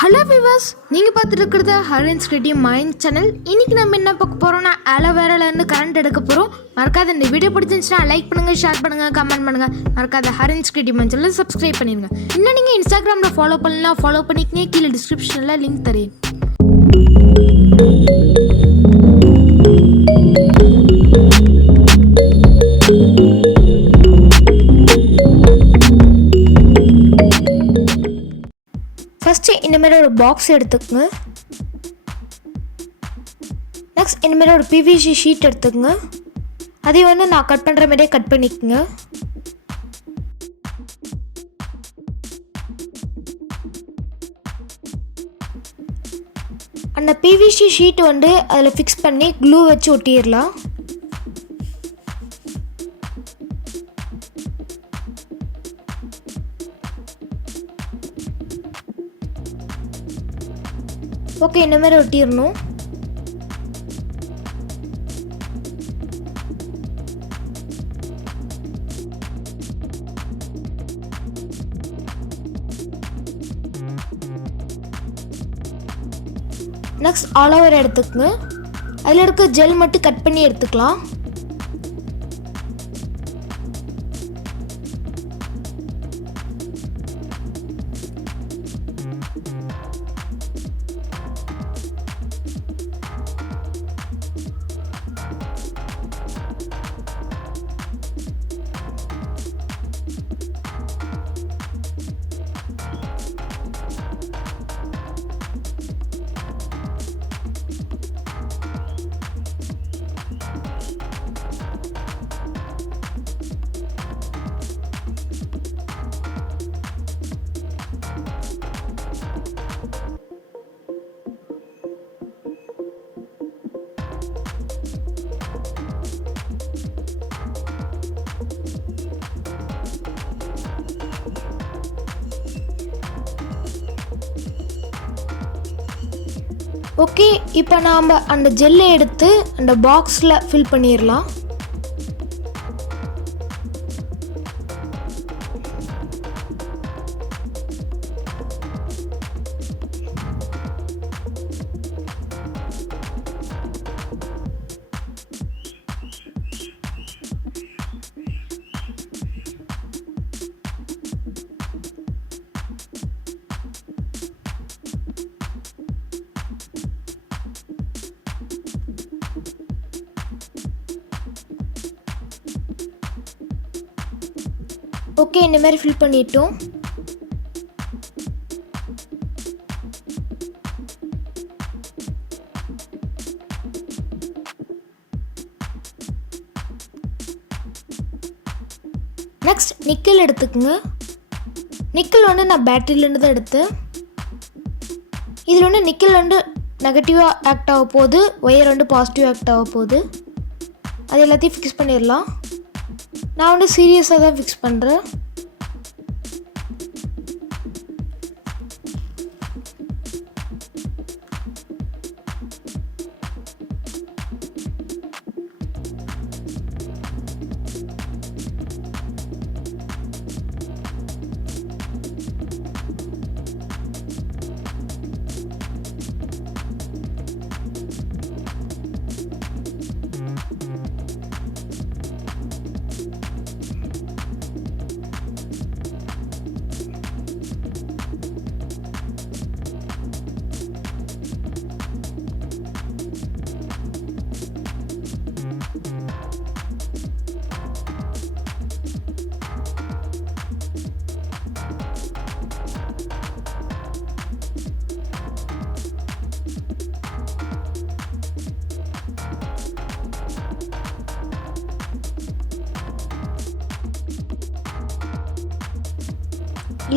Hello viewers, நீங்கள் பார்த்துட்டு இருக்கிறது ஹரின்ஸ் மைண்ட் சேனல். இன்றைக்கி நம்ம என்ன பார்க்க போகிறோம்னா ஆலோவேராலேருந்து கரண்ட் எடுக்க போகிறோம். மறக்காத இந்த வீடியோ பிடிச்சிருந்துச்சுன்னா லைக் பண்ணுங்கள், ஷேர் பண்ணுங்கள், கமெண்ட் பண்ணுங்கள். மறக்காத ஹரின்ஸ் மைண்ட் சேனல் சப்ஸ்கிரைப் பண்ணிடுங்க. இன்னும் நீங்கள் இன்ஸ்டாகிராமில் ஃபாலோ பண்ணலாம், ஃபாலோ பண்ணிக்கங்க. கீழே டிஸ்கிரிப்ஷனில் லிங்க் தரேன். ஃபஸ்ட்டு இந்தமாரி ஒரு பாக்ஸ் எடுத்துக்கோங்க. நெக்ஸ்ட் இந்தமாரி ஒரு பிவிசி ஷீட் எடுத்துக்கோங்க. அதை நான் கட் பண்ணுற மாதிரியே கட் பண்ணிக்கோங்க. அந்த பிவிசி ஷீட் அதில் ஃபிக்ஸ் பண்ணி க்ளூ வச்சு ஒட்டிடலாம். ஓகே, இந்த மாதிரி ஒட்டிடணும். நெக்ஸ்ட் ஆலோவேரா எடுத்துக்கங்க. அதில் இருக்க ஜெல் மட்டும் கட் பண்ணி எடுத்துக்கலாம். ஓகே, இப்போ நாம் அந்த ஜெல்லை எடுத்து அந்த பாக்ஸில் ஃபில் பண்ணிடலாம். ஓகே, இந்த மாதிரி ஃபில் பண்ணிட்டோம். நெக்ஸ்ட் நிக்கல் எடுத்துக்கோங்க. நிக்கல் நான் பேட்டரியிலேருந்து தான் எடுத்தேன். இதில் நிக்கல் நெகட்டிவாக ஆக்ட் ஆக போகுது, ஒயர் பாசிட்டிவ் ஆக்ட் ஆக போகுது. அது எல்லாத்தையும் ஃபிக்ஸ் பண்ணிடலாம். நான் சீரியஸாக தான் ஃபிக்ஸ் பண்ணுறேன்.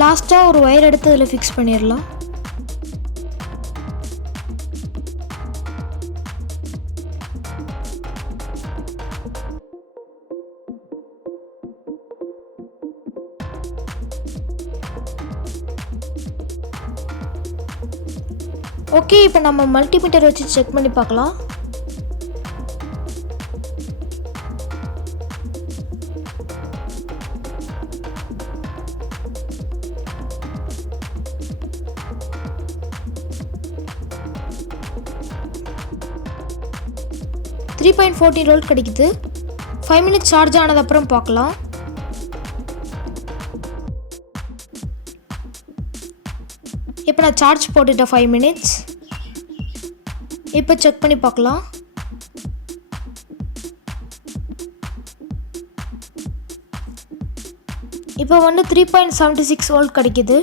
லாஸ்ட்டாக ஒரு ஒயர் எடுத்து அதில் ஃபிக்ஸ் பண்ணிடலாம். ஓகே, இப்போ நம்ம மல்டிமீட்டர் வச்சு செக் பண்ணி பார்க்கலாம். 3.14 வோல்ட் கிடைக்குது. 5 மினிட்ஸ் சார்ஜ் ஆனதுக்கப்புறம் பார்க்கலாம். இப்போ நான் சார்ஜ் போட்டுட்டேன் 5 மினிட்ஸ். இப்போ செக் பண்ணி பார்க்கலாம். இப்போ வந்து 3.76 வோல்ட் கிடைக்குது.